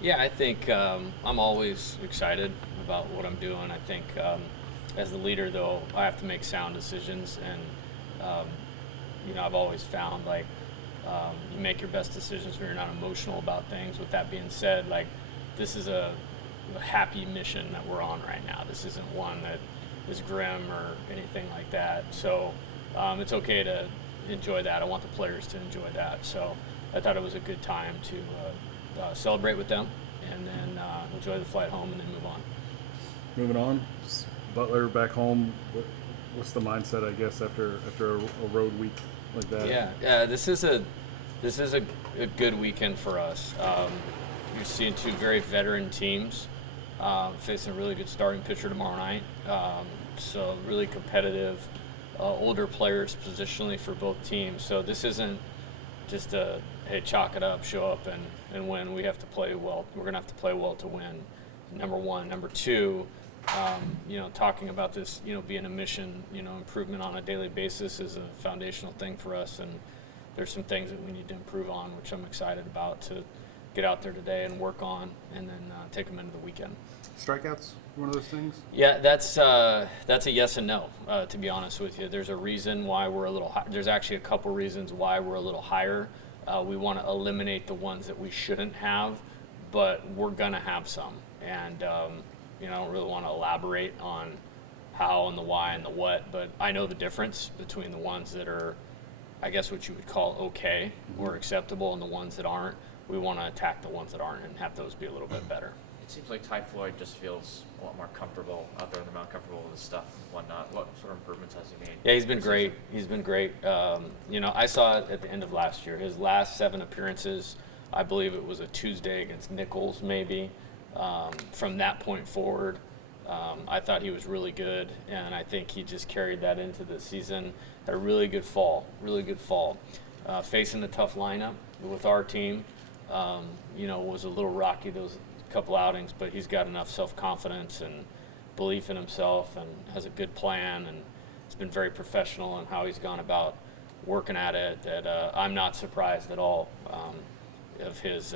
Yeah, I think I'm always excited about what I'm doing. I think as the leader, though, I have to make sound decisions, and um, I've always found like you make your best decisions when you're not emotional about things. With that being said, like this is a happy mission that we're on right now. This isn't one that is grim or anything like that. So it's okay to enjoy that. I want the players to enjoy that. So I thought it was a good time to celebrate with them, and then enjoy the flight home, and then move on. Moving on, Butler back home. What's the mindset, I guess, after a road week like that? Yeah, this is a good weekend for us. You're seeing two very veteran teams facing a really good starting pitcher tomorrow night. So really competitive, older players positionally for both teams. So this isn't just a hey, chalk it up, show up and win. We have to play well. We're gonna have to play well to win. Number one. Number two, talking about this, being a mission, improvement on a daily basis is a foundational thing for us, and there's some things that we need to improve on, which I'm excited about to get out there today and work on, and then take them into the weekend. Strikeouts, one of those things. Yeah, that's a yes and no. To be honest with you, there's a reason why we're a little high. There's actually a couple reasons why we're a little higher. We want to eliminate the ones that we shouldn't have, but we're gonna have some, and I don't really want to elaborate on how and the why and the what, but I know the difference between the ones that are, I guess, what you would call okay or acceptable, and the ones that aren't. We want to attack the ones that aren't and have those be a little bit better. It seems like Ty Floyd just feels a lot more comfortable out there on the mound, comfortable with his stuff and whatnot. What sort of improvements has he made? Yeah, he's been great. He's been great. I saw it at the end of last year. His last 7 appearances, I believe it was a Tuesday against Nichols, maybe. From that point forward, I thought he was really good, and I think he just carried that into the season. Had a really good fall, facing a tough lineup with our team. Was a little rocky those couple outings, but he's got enough self-confidence and belief in himself, and has a good plan, and it's been very professional in how he's gone about working at it. That I'm not surprised at all of his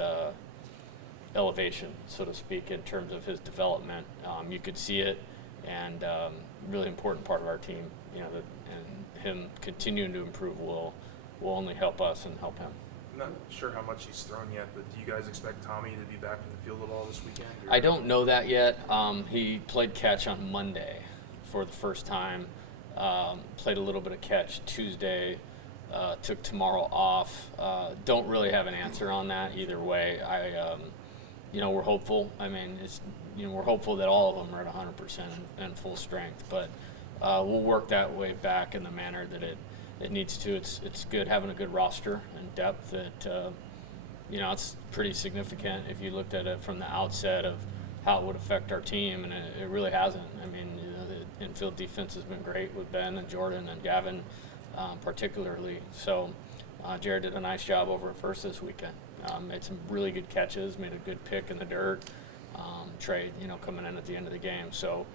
elevation, so to speak, in terms of his development. You could see it, and really important part of our team. And him continuing to improve will only help us and help him. I'm not sure how much he's thrown yet, but do you guys expect Tommy to be back in the field at all this weekend? Or? I don't know that yet. He played catch on Monday for the first time. Played a little bit of catch Tuesday. Took tomorrow off. Don't really have an answer on that either way. We're hopeful. I mean, we're hopeful that all of them are at 100% and full strength, but we'll work that way back in the manner that it needs to. It's good having a good roster and depth that, it's pretty significant if you looked at it from the outset of how it would affect our team, and it really hasn't. I mean, the infield defense has been great with Ben and Jordan and Gavin particularly. So Jared did a nice job over at first this weekend. Made some really good catches, made a good pick in the dirt, trade, coming in at the end of the game. So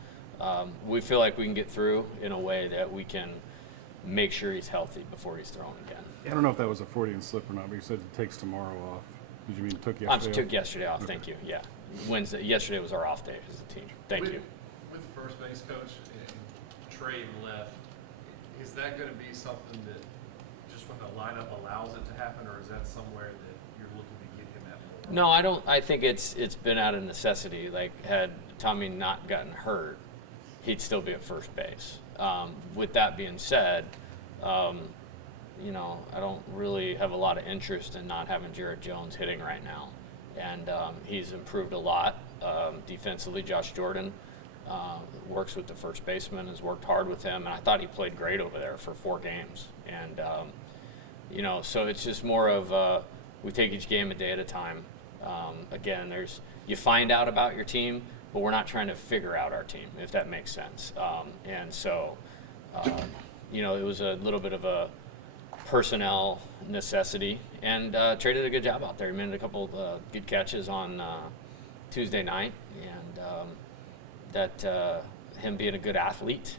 we feel like we can get through in a way that we can make sure he's healthy before he's thrown again. I don't know if that was a Freudian slip or not, but you said it takes tomorrow off. Did you mean took yesterday Took yesterday off, okay. Thank you. Yeah. Yesterday was our off day as a team. Thank you. With first base coach and trade left, is that going to be something that just when the lineup allows it to happen, or is that somewhere that you're looking to get him at more? No, I don't. I think it's been out of necessity. Like, had Tommy not gotten hurt, he'd still be at first base. With that being said, I don't really have a lot of interest in not having Jared Jones hitting right now. And he's improved a lot defensively. Josh Jordan works with the first baseman, has worked hard with him, and I thought he played great over there for 4 games. And, so it's just more of we take each game a day at a time. Again, you find out about your team, but we're not trying to figure out our team, if that makes sense. And so, it was a little bit of a personnel necessity, and Trey did a good job out there. He made a couple of good catches on Tuesday night, and him being a good athlete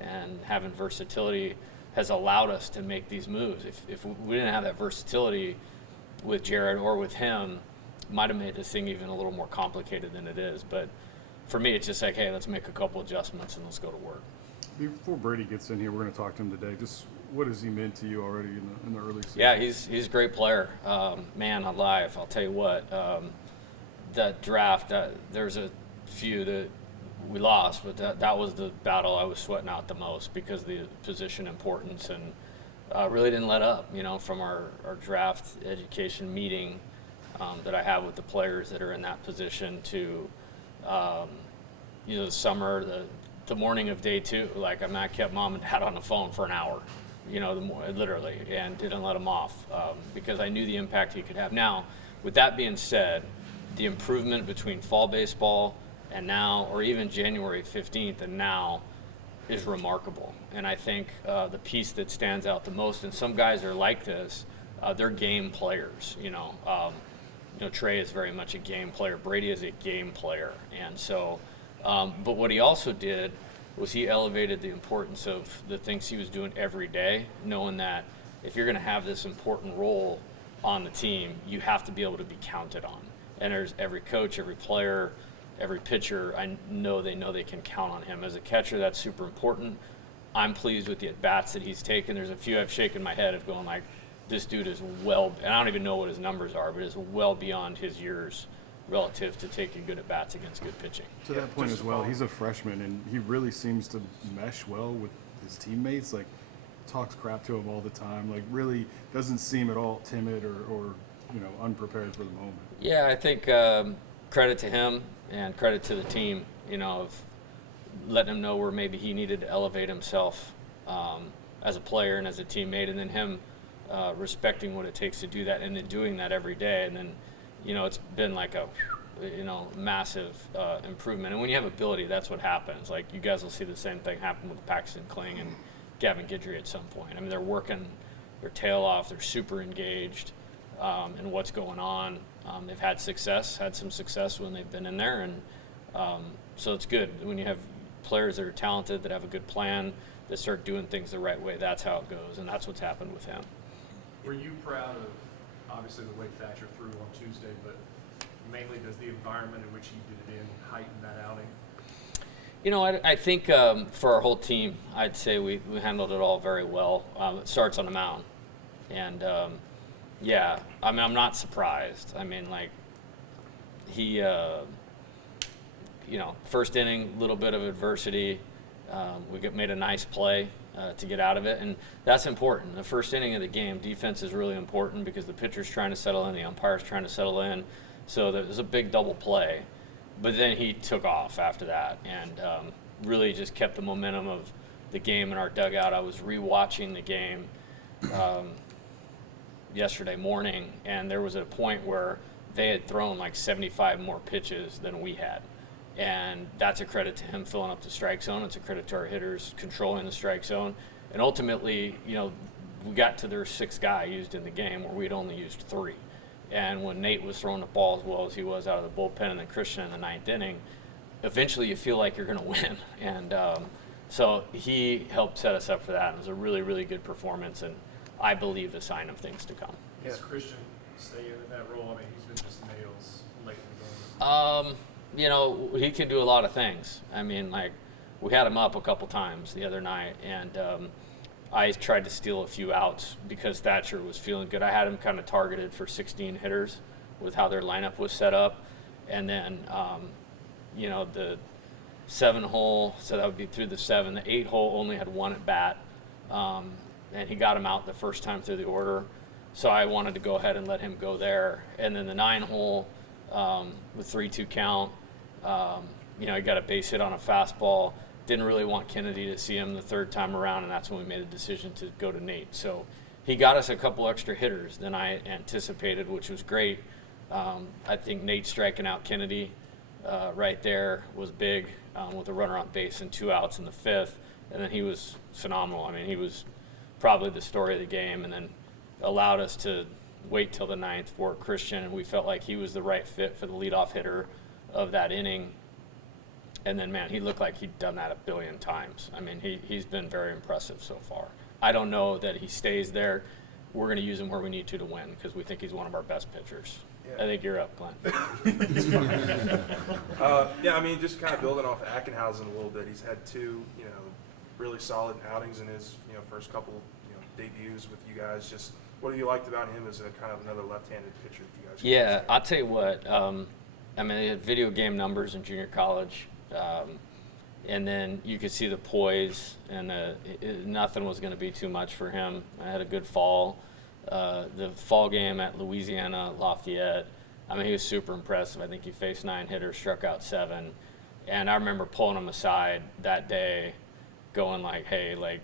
and having versatility has allowed us to make these moves. If we didn't have that versatility with Jared or with him, might have made this thing even a little more complicated than it is. But for me, it's just like, hey, let's make a couple adjustments and let's go to work. Before Brady gets in here, we're going to talk to him today. Just what has he meant to you already in the early season? Yeah, he's a great player. Man alive, I'll tell you what. That draft, there's a few that we lost, but that was the battle I was sweating out the most because of the position importance, and really didn't let up, from our draft education meeting that I have with the players that are in that position to, the summer, the morning of day 2, I kept mom and dad on the phone for an hour, literally, and didn't let him off because I knew the impact he could have. Now, with that being said, the improvement between fall baseball and now, or even January 15th and now, is remarkable. And I think the piece that stands out the most, and some guys are like this, they're game players. Trey is very much a game player. Brady is a game player. And so, but what he also did was he elevated the importance of the things he was doing every day, knowing that if you're going to have this important role on the team, you have to be able to be counted on. And there's every coach, every player, every pitcher, they know they can count on him. As a catcher, that's super important. I'm pleased with the at-bats that he's taken. There's a few I've shaken my head of going like, this dude is and I don't even know what his numbers are, but is well beyond his years relative to taking good at-bats against good pitching. To that point as well, he's a freshman, and he really seems to mesh well with his teammates. Talks crap to him all the time. Really doesn't seem at all timid or unprepared for the moment. Yeah, I think credit to him and credit to the team, of letting him know where maybe he needed to elevate himself as a player and as a teammate, and then him respecting what it takes to do that and then doing that every day. And then, it's been like a, massive improvement. And when you have ability, that's what happens. You guys will see the same thing happen with Paxton Kling and Gavin Guidry at some point. I mean, they're working their tail off. They're super engaged in what's going on. They've had some success when they've been in there. And so it's good when you have players that are talented, that have a good plan, that start doing things the right way. That's how it goes. And that's what's happened with him. Were you proud of, obviously, the way Thatcher threw on Tuesday, but mainly does the environment in which he did it in heighten that outing? I think for our whole team, I'd say we handled it all very well. It starts on the mound. And, I'm not surprised. He, first inning, little bit of adversity. We made a nice play to get out of it, and that's important. The first inning of the game, defense is really important because the pitcher's trying to settle in, the umpire's trying to settle in, so there's a big double play. But then he took off after that and really just kept the momentum of the game in our dugout. I was rewatching the game yesterday morning, and there was a point where they had thrown 75 more pitches than we had. And that's a credit to him filling up the strike zone. It's a credit to our hitters controlling the strike zone. And ultimately, we got to their 6th guy used in the game where we'd only used 3. And when Nate was throwing the ball as well as he was out of the bullpen, and then Christian in the 9th inning, eventually you feel like you're going to win. And so he helped set us up for that. It was a really, really good performance, and I believe a sign of things to come. Is Christian staying in that role? He's been just nails late in the game. He can do a lot of things. We had him up a couple times the other night, and I tried to steal a few outs because Thatcher was feeling good. I had him kind of targeted for 16 hitters with how their lineup was set up. And then, the 7-hole, so that would be through the 7. The 8-hole only had 1 at bat, and he got him out the first time through the order. So I wanted to go ahead and let him go there. And then the 9-hole with 3-2 count, he got a base hit on a fastball. Didn't really want Kennedy to see him the 3rd time around, and that's when we made a decision to go to Nate. So he got us a couple extra hitters than I anticipated, which was great. I think Nate striking out Kennedy right there was big with a runner on base and 2 outs in the 5th, and then he was phenomenal. He was probably the story of the game, and then allowed us to wait till the 9th for Christian, and we felt like he was the right fit for the leadoff hitter of that inning. And then, man, he looked like he'd done that a billion times. He's been very impressive so far. I don't know that he stays there. We're going to use him where we need to win because we think he's one of our best pitchers. I think you're up, Glenn. Yeah, I mean, just kind of building off Ackenhausen a little bit. He's had two, really solid outings in his, first couple, debuts with you guys. Just what have you liked about him as a kind of another left-handed pitcher that you guys? Yeah, I'll tell you what. I mean, he had video game numbers in junior college, and then you could see the poise, and nothing was going to be too much for him. I had a good fall. The fall game at Louisiana Lafayette, I mean, he was super impressive. I think he faced 9 hitters, struck out 7, and I remember pulling him aside that day, going like, "Hey, like,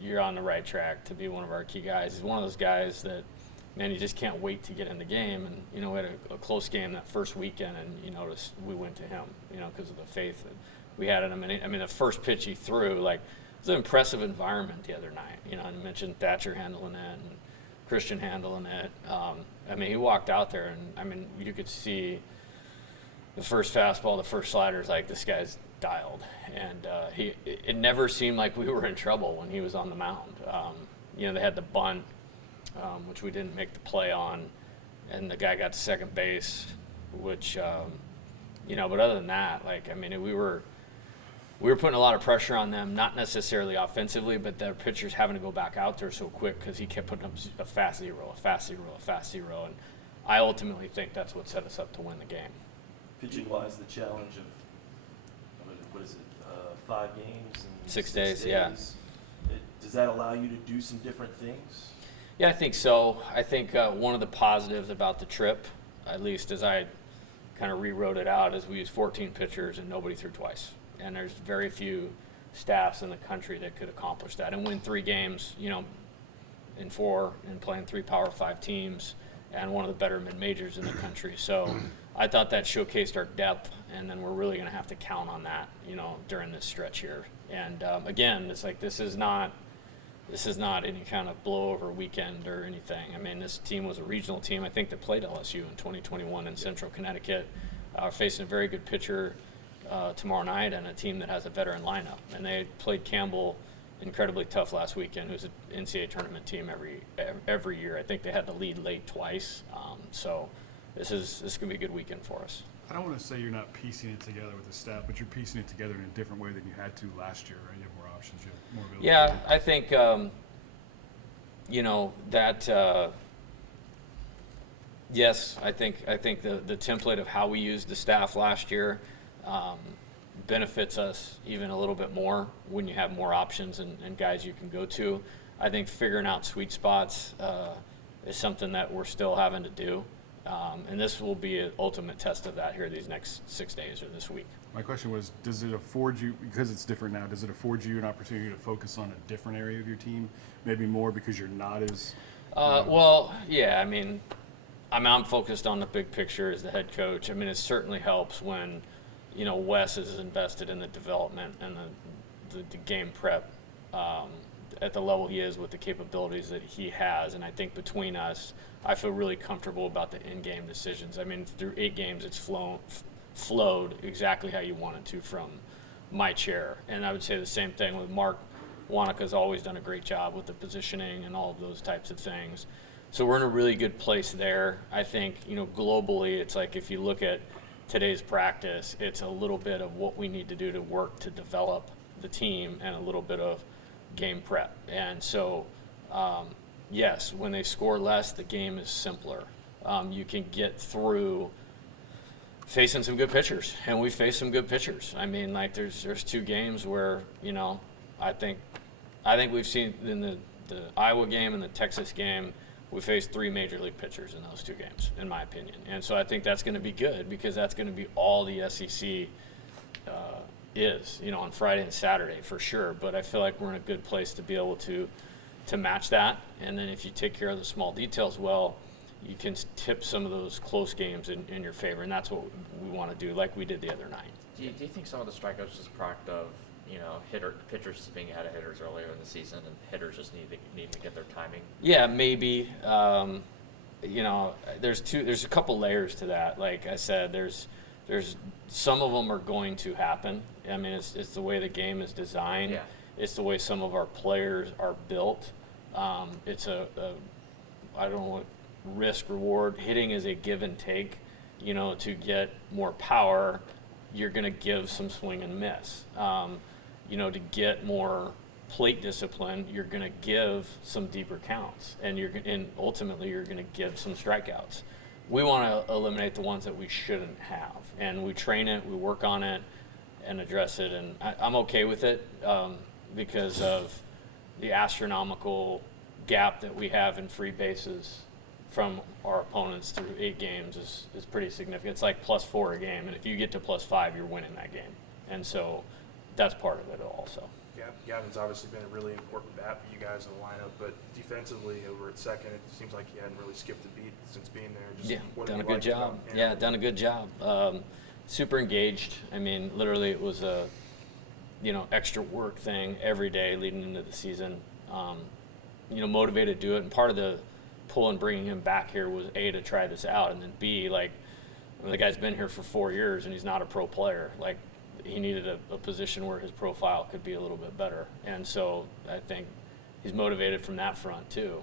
you're on the right track to be one of our key guys." He's one of those guys that, man, you just can't wait to get in the game. And, we had a close game that first weekend, and you notice we went to him, because of the faith that we had in him. And I mean, the first pitch he threw, like, it was an impressive environment the other night. And I mentioned Thatcher handling it and Christian handling it. I mean, he walked out there, and, I mean, you could see the first fastball, the first slider, is like, this guy's dialed. And it never seemed like we were in trouble when he was on the mound. They had the bunt, which we didn't make the play on, and the guy got to second base, which, but other than that, like, I mean, we were putting a lot of pressure on them, not necessarily offensively, but their pitchers having to go back out there so quick because he kept putting up a fast zero, a fast zero, a fast zero, and I ultimately think that's what set us up to win the game. Pitching-wise, the challenge of, what is it, 5 games in 6 days, yeah. Does that allow you to do some different things? Yeah, I think so. I think one of the positives about the trip, at least as I kind of rewrote it out, is we used 14 pitchers and nobody threw twice. And there's very few staffs in the country that could accomplish that and win 3 games, in 4 and playing 3 Power 5 teams and one of the better mid-majors in the country. So I thought that showcased our depth, and then we're really going to have to count on that, during this stretch here. And again, it's like this is not any kind of blowover weekend or anything. I mean, this team was a regional team, I think, that played LSU in 2021 in Central Connecticut, facing a very good pitcher tomorrow night and a team that has a veteran lineup. And they played Campbell incredibly tough last weekend, who's an NCAA tournament team every year. I think they had the lead late twice. So this is going to be a good weekend for us. I don't want to say you're not piecing it together with the staff, but you're piecing it together in a different way than you had to last year, right? You have more options, you have more ability. Yeah, I think, yes, I think the template of how we used the staff last year benefits us even a little bit more when you have more options and guys you can go to. I think figuring out sweet spots is something that we're still having to do. And this will be an ultimate test of that here these next 6 days or this week. My question was, does it afford you, because it's different now, does it afford you an opportunity to focus on a different area of your team, maybe more because you're not as... Well, yeah, I mean, I'm focused on the big picture as the head coach. I mean, it certainly helps when, Wes is invested in the development and the game prep at the level he is with the capabilities that he has. And I think between us, I feel really comfortable about the in-game decisions. I mean, through 8 games, it's flowed exactly how you want it to from my chair. And I would say the same thing with Mark. Wanaka's always done a great job with the positioning and all of those types of things. So we're in a really good place there. I think, globally, it's like if you look at today's practice, it's a little bit of what we need to do to work to develop the team and a little bit of game prep. And so, yes, when they score less, the game is simpler. You can get through facing some good pitchers, and we faced some good pitchers. I mean, like there's 2 games where, I think we've seen in the Iowa game and the Texas game, we faced 3 major league pitchers in those 2 games, in my opinion. And so I think that's going to be good because that's going to be all the SEC is, on Friday and Saturday for sure. But I feel like we're in a good place to be able to match that. And then if you take care of the small details well, you can tip some of those close games in your favor. And that's what we want to do, like we did the other night. Do you think some of the strikeouts is a product of, pitchers just being ahead of hitters earlier in the season and hitters just need to get their timing? Yeah, maybe. There's a couple layers to that. Like I said, there's some of them are going to happen. I mean, it's the way the game is designed. Yeah. It's the way some of our players are built. It's I don't know risk reward. Hitting is a give and take. You know, to get more power, you're going to give some swing and miss. You know, to get more plate discipline, you're going to give some deeper counts, and ultimately you're going to give some strikeouts. We want to eliminate the ones that we shouldn't have, and we train it, we work on it, and address it. And I'm okay with it because of the astronomical gap that we have in free bases from our opponents through 8 games is pretty significant. It's like +4 a game, and if you get to +5, you're winning that game. And so that's part of it also. Gavin's obviously been a really important bat for you guys in the lineup, but defensively over at second, it seems like he hadn't really skipped a beat since being there. Just Yeah, what done have a you good liked job. about him? Yeah, done a good job. Super engaged. I mean, literally it was a, you know, extra work thing every day leading into the season. You know, motivated to do it. And part of the pull and bringing him back here was A, to try this out, and then B, like, I mean, the guy's been here for 4 years and he's not a pro player. Like, he needed a position where his profile could be a little bit better. And so I think he's motivated from that front too.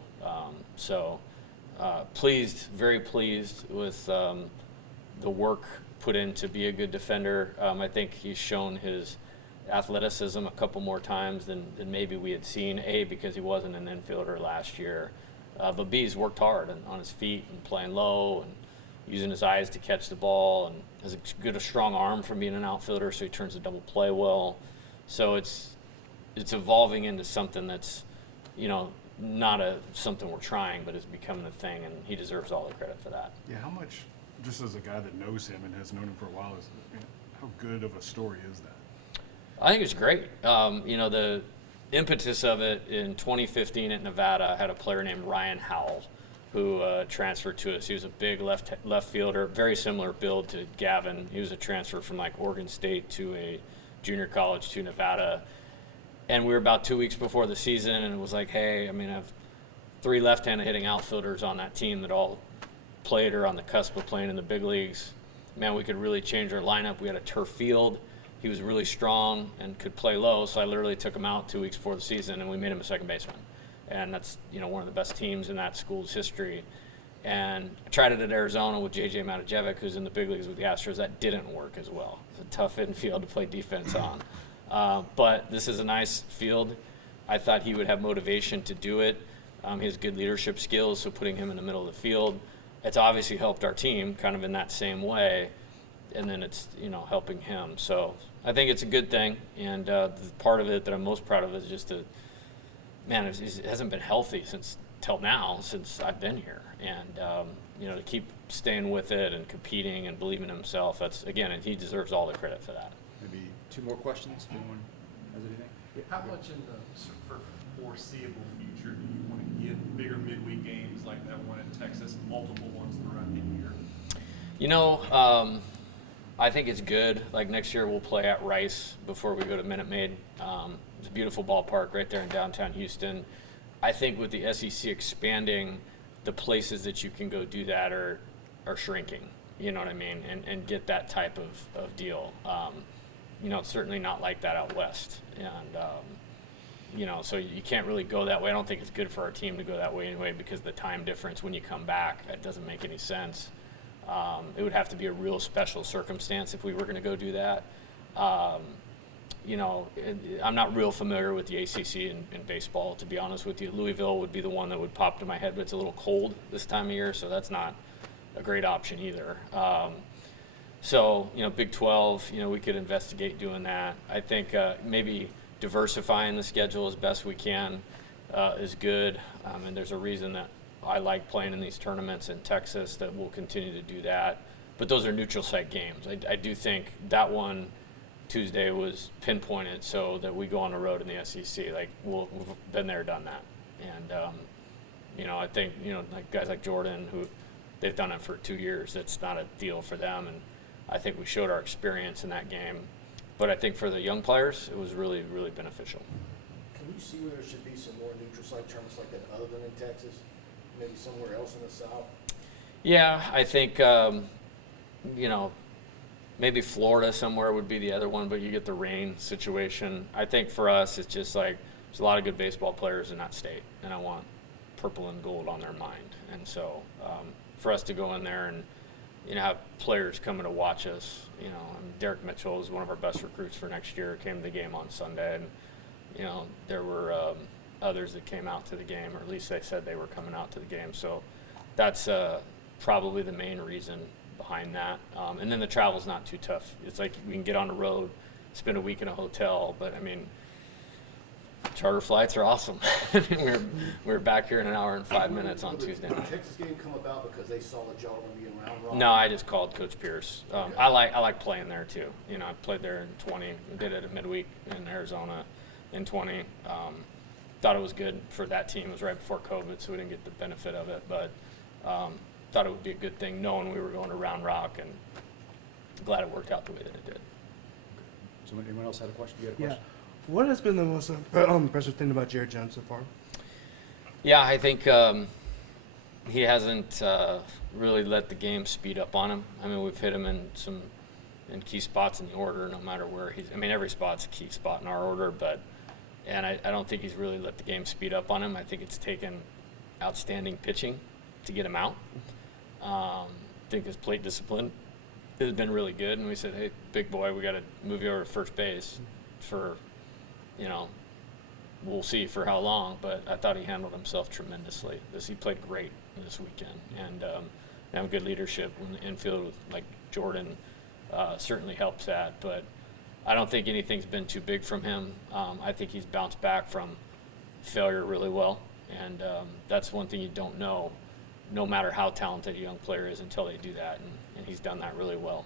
Pleased, very pleased with the work put in to be a good defender. I think he's shown his athleticism a couple more times than maybe we had seen, A, because he wasn't an infielder last year. But B, he's worked hard on his feet and playing low and using his eyes to catch the ball, and has a strong arm from being an outfielder, so he turns the double play well. So it's evolving into something that's, you know, not something we're trying, but it's becoming a thing, and he deserves all the credit for that. Yeah, how much, just as a guy that knows him and has known him for a while, how good of a story is that? I think it's great. You know, the impetus of it in 2015 at Nevada, I had a player named Ryan Howell who transferred to us. He was a big left fielder, very similar build to Gavin. He was a transfer from like Oregon State to a junior college to Nevada. And we were about 2 weeks before the season, and it was like, hey, I mean, I have 3 left-handed hitting outfielders on that team that all played or on the cusp of playing in the big leagues. Man, we could really change our lineup. We had a turf field. He was really strong and could play low, so I literally took him out 2 weeks before the season, and we made him a second baseman. And that's, you know, one of the best teams in that school's history. And I tried it at Arizona with J.J. Matajevic, who's in the big leagues with the Astros. That didn't work as well. It's a tough infield to play defense on. But this is a nice field. I thought he would have motivation to do it. He has good leadership skills, so putting him in the middle of the field, it's obviously helped our team kind of in that same way. And then it's, you know, helping him. So I think it's a good thing. And the part of it that I'm most proud of is just it hasn't been healthy till now, since I've been here. And, you know, to keep staying with it and competing and believing in himself, that's, again, and he deserves all the credit for that. Maybe 2 more questions, if anyone has anything? How much in the foreseeable future do you want to get bigger midweek games like that one in Texas, multiple ones throughout the year? You know, I think it's good. Like next year we'll play at Rice before we go to Minute Maid. It's a beautiful ballpark right there in downtown Houston. I think with the SEC expanding, the places that you can go do that are shrinking, you know what I mean, and get that type of deal. You know, it's certainly not like that out west. And, you know, so you can't really go that way. I don't think it's good for our team to go that way anyway, because the time difference when you come back, it doesn't make any sense. It would have to be a real special circumstance if we were going to go do that. You know, I'm not real familiar with the ACC in baseball, to be honest with you. Louisville would be the one that would pop to my head, but it's a little cold this time of year, so that's not a great option either. So, you know, Big 12, you know, we could investigate doing that. I think maybe diversifying the schedule as best we can is good, and there's a reason that I like playing in these tournaments in Texas, that we'll continue to do that. But those are neutral site games. I do think that one Tuesday was pinpointed so that we go on the road in the SEC. Like we've been there, done that. And, you know, I think, you know, like guys like Jordan, who they've done it for 2 years, that's not a deal for them. And I think we showed our experience in that game. But I think for the young players, it was really, really beneficial. Can you see where there should be some more neutral site tournaments like that other than in Texas? Maybe somewhere else in the South? Yeah, I think, you know, maybe Florida somewhere would be the other one, but you get the rain situation. I think for us, it's just like there's a lot of good baseball players in that state, and I want purple and gold on their mind. And so for us to go in there and have players coming to watch us, and Derek Mitchell is one of our best recruits for next year, came to the game on Sunday, and there were others that came out to the game, or at least they said they were coming out to the game. So that's probably the main reason behind that. And then the travel's not too tough. It's like we can get on the road, spend a week in a hotel, but I mean, charter flights are awesome. we're back here in an hour and 5 minutes on Tuesday Did night. the Texas game come about because they saw that y'all were going to be in Round Rock? No, I just called Coach Pierce. I like playing there too. I played there in 20. Did it at midweek in Arizona in 20. Thought it was good for that team. It was right before COVID, so we didn't get the benefit of it. But thought it would be a good thing knowing we were going to Round Rock, and glad it worked out the way that it did. So anyone else had a question? You had a Yeah. question? What has been the most impressive thing about Jared Jones so far? Yeah, I think he hasn't really let the game speed up on him. I mean, we've hit him in key spots in the order, no matter where he's. I mean, every spot's a key spot in our order, and I don't think he's really let the game speed up on him. I think it's taken outstanding pitching to get him out. I think his plate discipline has been really good, and we said, hey, big boy, we got to move you over to first base for, we'll see for how long, but I thought he handled himself tremendously. He played great this weekend, and have good leadership in the infield with like Jordan certainly helps that, but I don't think anything's been too big from him. I think he's bounced back from failure really well, and that's one thing you don't know, no matter how talented a young player is, until they do that, and he's done that really well.